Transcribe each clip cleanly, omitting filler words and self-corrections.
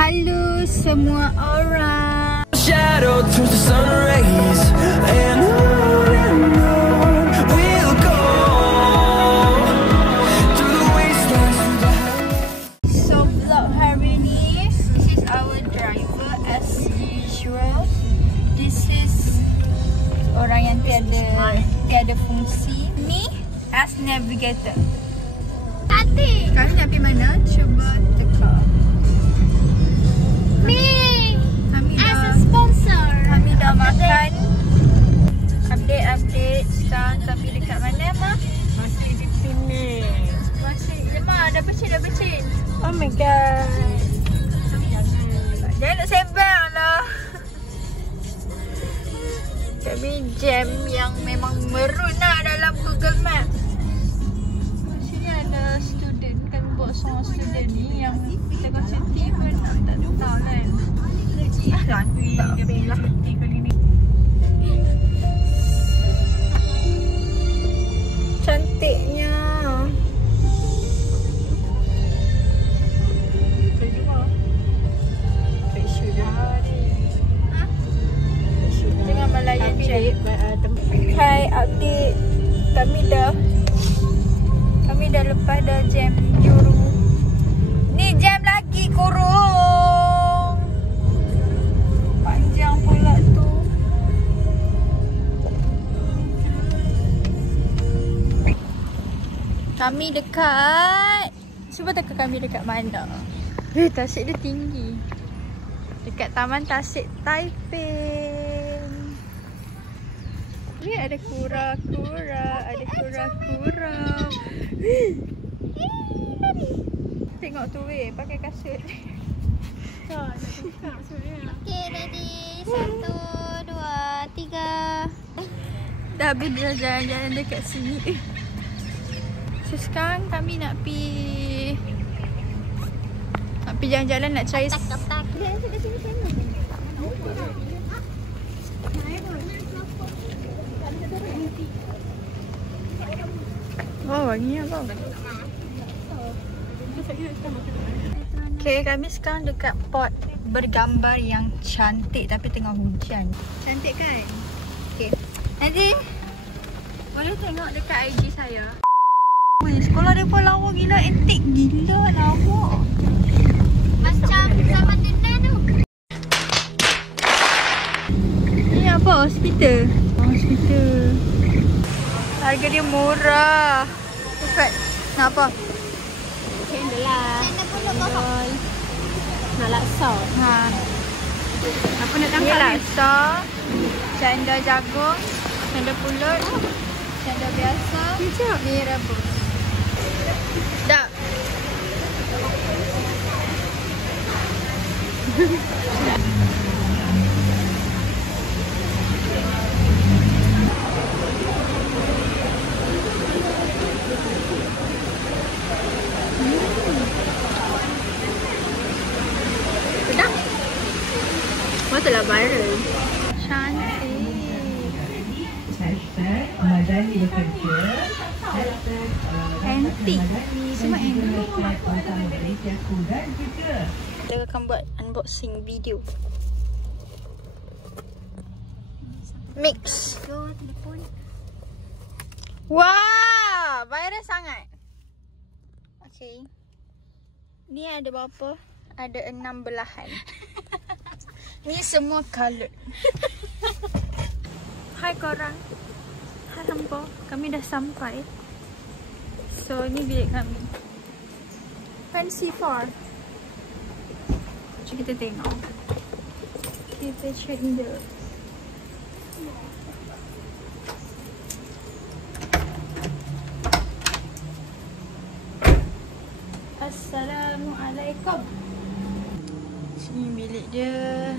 Halo semua orang. Shadow through the sun rays and on we'll go through the wastelands, through the highways. So vlog hari ni, this is our driver as usual. This is orang yang tiada fungsi. Me as navigator. Cantik. Kami nak pergi mana? Cuba teka. Me Kami as a dah, sponsor. kami dah makan. Update. Sekarang kami dekat mana, Ma? Masih di sini. Masih, Ma, dah becin. Oh my god. Jangan nak sembang lah. Kami jam yang memang meruna dalam Google Map. Sini ada student. Kami buat seorang student ni yang kita kata tiba nak tak tahu kan. Tak bela. Cantiknya. Tengah melayan jam. Hai, update. Kami dah lepas dah jam Juru. Ni jam lagi kurung. Panjang pula tu. Kami dekat. Cuba teka kami dekat mana. Tasik dia tinggi. Dekat Taman Tasik Taiping. Ni ada kura-kura. Tengok tu weh, pakai kasut. Okay, ready. 1, 2, 3. Dah habis dah jalan-jalan dekat sini. So sekarang kami nak pergi jalan-jalan, nak try. Tak. Wow, wangi apa? Okay, kami sekarang dekat pot bergambar yang cantik tapi tengah hujan. Cantik kan? Okay, nanti boleh tengok dekat IG saya. Wih, sekolah dia pun lawa gila, antik gila lawa. Macam sama tenda tu. Ni apa? Hospital. Hospital. Harga dia murah. Bukan. Nak apa? Cendol lah. Tenda pun nak bawa. Nak laksa. Ha. Apa nak Ni tangkap ni? laksa, cendol jagung, cendol pulut, cendol biasa, ni rebus. Sedap. Sedap. Patutlah viral. Cantik. Madani bekerja. Antik. Semua antik. Dan juga Kita akan buat unboxing video. Mix. Go telefon. Wah, viral sangat. Okay. Ni ada berapa? Ada 6 belahan. Ni semua colored. Hai korang. Hai hampa. Kami dah sampai. So, ni bilik kami. Fancy 4. Jom kita tengok. Kita check the. Assalamualaikum. Sini bilik dia.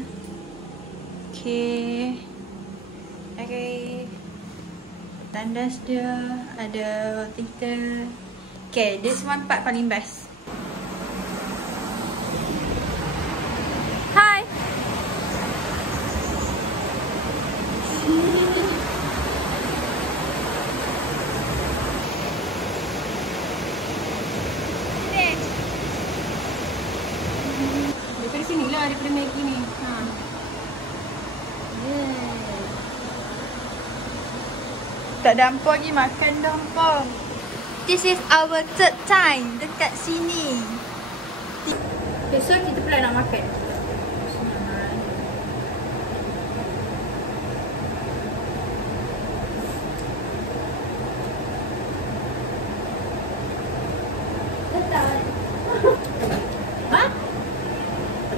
Okay. Tandas dia. Ada water. Okay, this one part paling best. Hi. daripada Maggi ni. Ha. Tak ada hampa lagi, makan dah hampa. This is our third time dekat sini. Okay, so kita pula nak makan. Ha?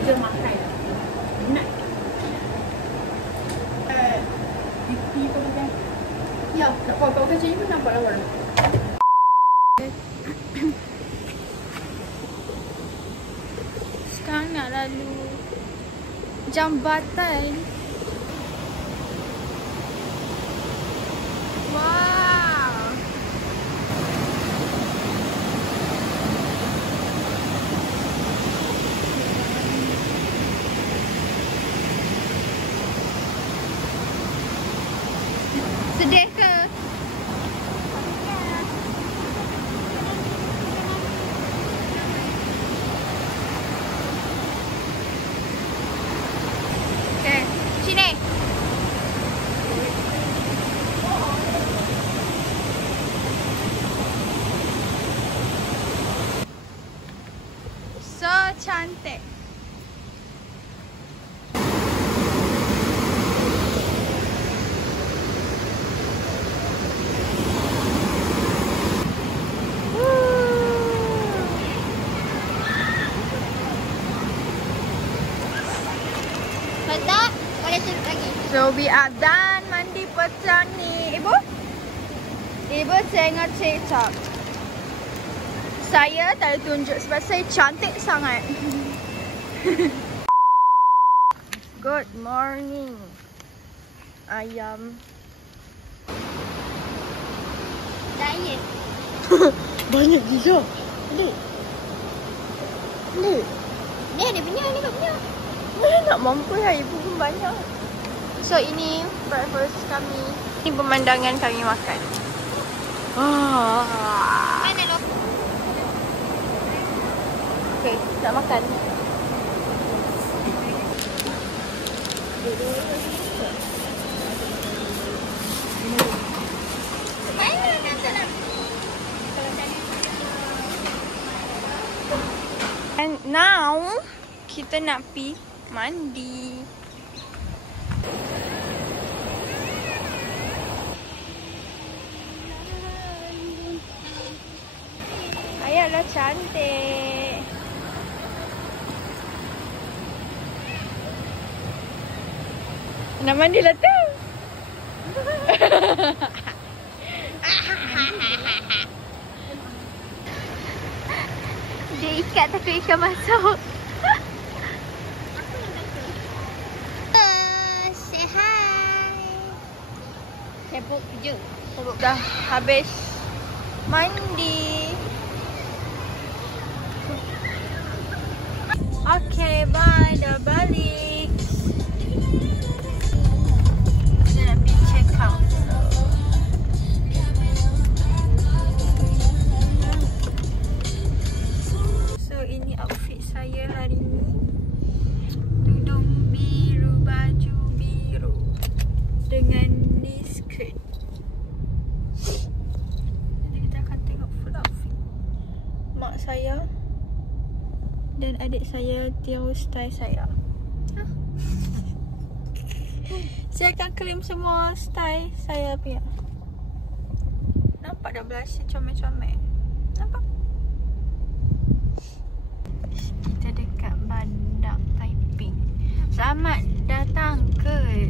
Jom makan. Nak. Pipi pun macam. Ya, tak apa. Kau kecil ni pun nampak lawan. Sekarang nak lalu jambatan. Wow. Sedih ke? Okay, sini. So cantik. Mantap. Boleh turun lagi. So we are done mandi petang ni. Ibu? Ibu tengok TikTok. Saya tak ada tunjuk sebab saya cantik sangat. Good morning. Ayam. Diet. Banyak gila. Lihat. Lihat. Ni ada punya, ni tak punya. Mana nak mampu ya, ibu pun banyak. So ini breakfast kami. Ini pemandangan kami makan. Mana lo? Okay, nak makan. Mana nak salam? And now kita nak pergi mandi. Ayahlah cantik. Nak mandi lah tu. Dia ikat takut ikan masuk. Say hi. Sibuk je. Dah habis mandi. Okay, bye. Dah balik. Kita nak pergi check out. So, ini outfit saya hari ni. Tudung biru, baju biru dengan ni skirt. Jadi kita akan tengok full outfit. Mak saya dan adik saya tiru style saya. Saya akan claim semua style saya punya. Nampak dah blush comel-comel. Nampak? Kita dekat bandar Taiping. Selamat datang ke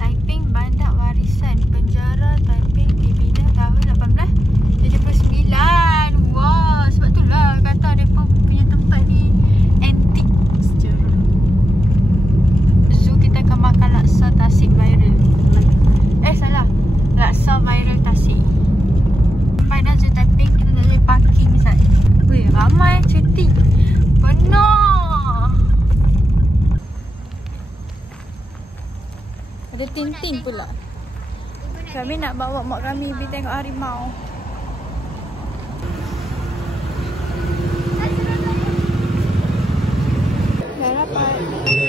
Taiping, bandar warisan penjara Taiping dibina tahun 1879. Wah, sebab itulah kata mereka punya tempat ni antik je. Zoo kita akan makan laksa Tasik viral. Salah. Laksa viral Tasik. Sampai dah Zoo Taiping, kita nak cari parking sat. Weh, ramai cuti. Penuh. Ada ting-ting pula. Kami nak bawa mak kami pergi tengok harimau. Dah dapat.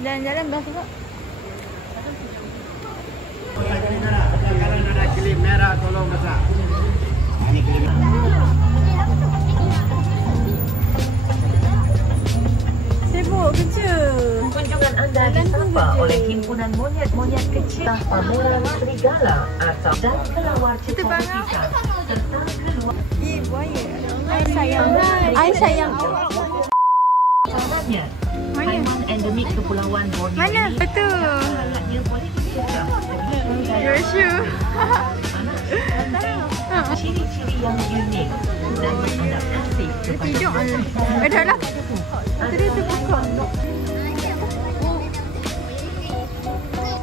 jalan-jalan dah sebab. Kalau ada klip merah tolong masak. Ini klip. Sibuk kerja. Kunjungan anda disapa oleh himpunan monyet-monyet kecil, pameran serigala atau dan kelawar cita-cita serta keluar. Buaya. I sayang awak. Caranya, haiwan endemik Kepulauan Borneo Mana? ini Betul. halatnya boleh dicegah You're sure. ciri-ciri yang unik dan beradaptasi kepada Tidur. Dah lah. Tadi tu buka.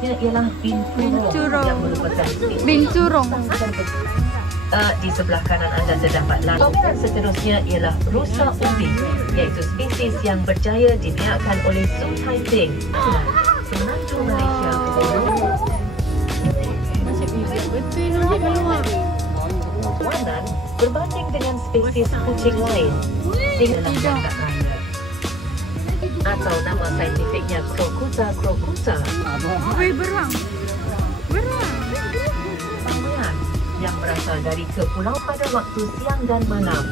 Ia ialah binturong yang merupakan Binturong. Di sebelah kanan anda terdapat pameran seterusnya ialah rusa ubi, iaitu spesies yang berjaya diniakkan oleh Zoo Taiping, Semenanjung Malaysia. Warnan berbanding dengan spesies kucing lain dalam tanda raya atau nama saintifiknya Crocuta crocuta. Beruang. Pameran yang berasal dari kepulau pada waktu siang dan malam.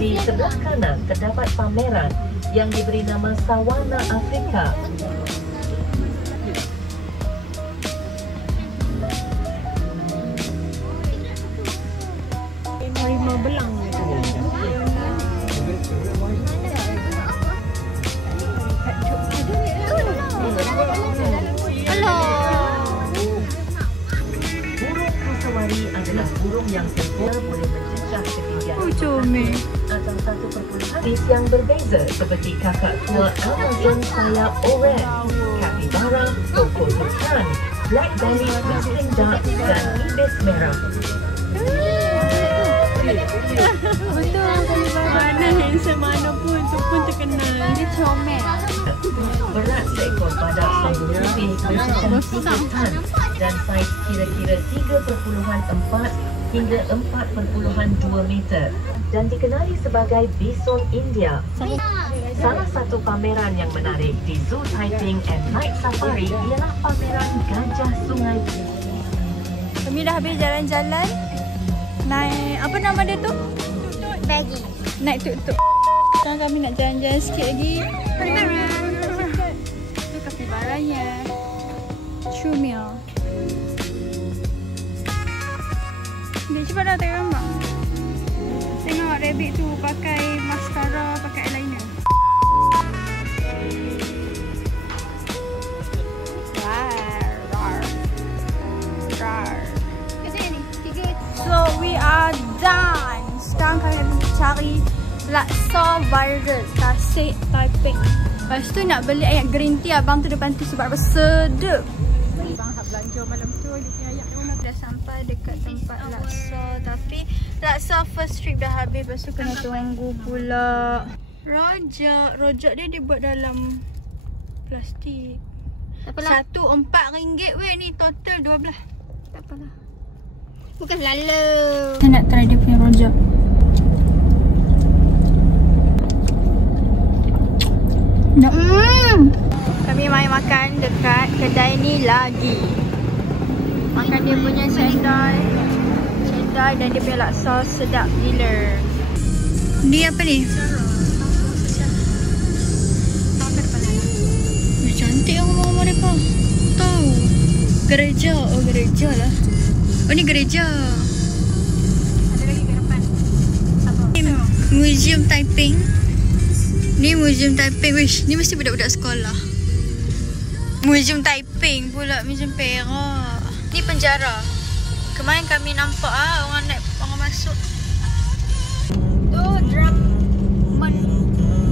Di sebelah kanan terdapat pameran yang diberi nama Sawana Afrika. Harimau belang. Burung kasawari adalah burung yang sempurna boleh mencecah ketinggian Comel. atau 1.5 jenis yang berbeza seperti kakak tua Amazon sayap oranye, capybara, koko hutan, black belly whistling duck dan ibis merah. Mana handsome mana pun tu pun terkenal. Dia comel. Berat seekor badak sungguh lebih mencecah 3 tan dan saiz kira-kira 3.4 hingga 4.2 meter dan dikenali sebagai bison India. Salah satu pameran yang menarik di Zoo Taiping and Night Safari ialah pameran gajah sungai. Kami dah habis jalan-jalan. Naik apa nama dia tu? Bagi. Naik tuk-tuk. Sekarang kami nak jalan-jalan sikit lagi. Itu kapibaranya. Cumil. Dia cepat dah tengok gambar. Tengok rabbit tu pakai mascara, pakai eyeliner. So we are done. Sekarang kami cari laksa viral Tasik Taiping. Lepas tu nak beli ayam green tea abang tu depan tu sebab sedap. Abang hak belanja malam tu dia punya ayam yang mana. Dah sampai dekat tempat laksa tapi laksa first trip dah habis. Lepas tu kena tunggu pula. Rojak dia dibuat dalam plastik. Satu RM4 weh ni total 12. Tak apalah. Bukan lalu. Saya nak try dia punya rojak. Kami main makan dekat kedai ni lagi. Makan dia punya cendai dan dia punya laksa sedap gila. Ni apa ni? Cantik rumah mereka. Tahu. Gereja. Oh gereja lah. Oh ni gereja. Ada lagi ke depan. Museum Taiping. Ni Museum Taiping. Wish, ni mesti budak-budak sekolah. Museum Taiping pula, Museum Perak. Ni penjara. Kemarin kami nampak orang masuk. Tu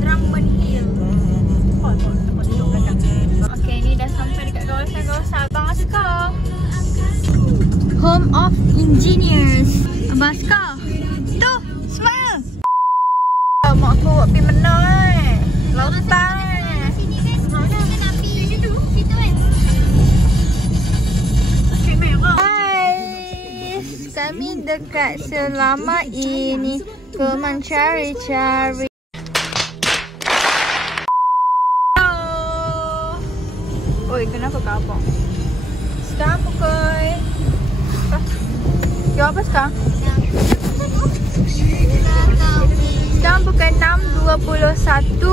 Drummond Hill. Okay, ni dah sampai dekat kawasan-kawasan Abang Askar. Home of Engineers. Abang Askar. Tu, smile. Mak aku buat pergi mana lautan. Sini guys. Mana nak pergi situ? Situ kan. Hai. Kami dekat selama ini ke mencari-cari. Oi, kenapa kau apa? Sekarang pukul jawab apa sekarang? Sekarang pukul 6.21.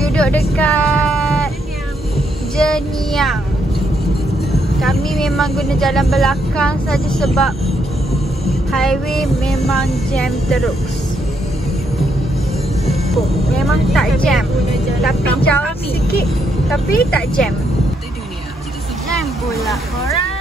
Duduk dekat Jeniang. Kami memang guna jalan belakang saja sebab highway memang jam terus. Memang tak jam, tapi jauh sikit tapi tak jam. Jam pula. Alright.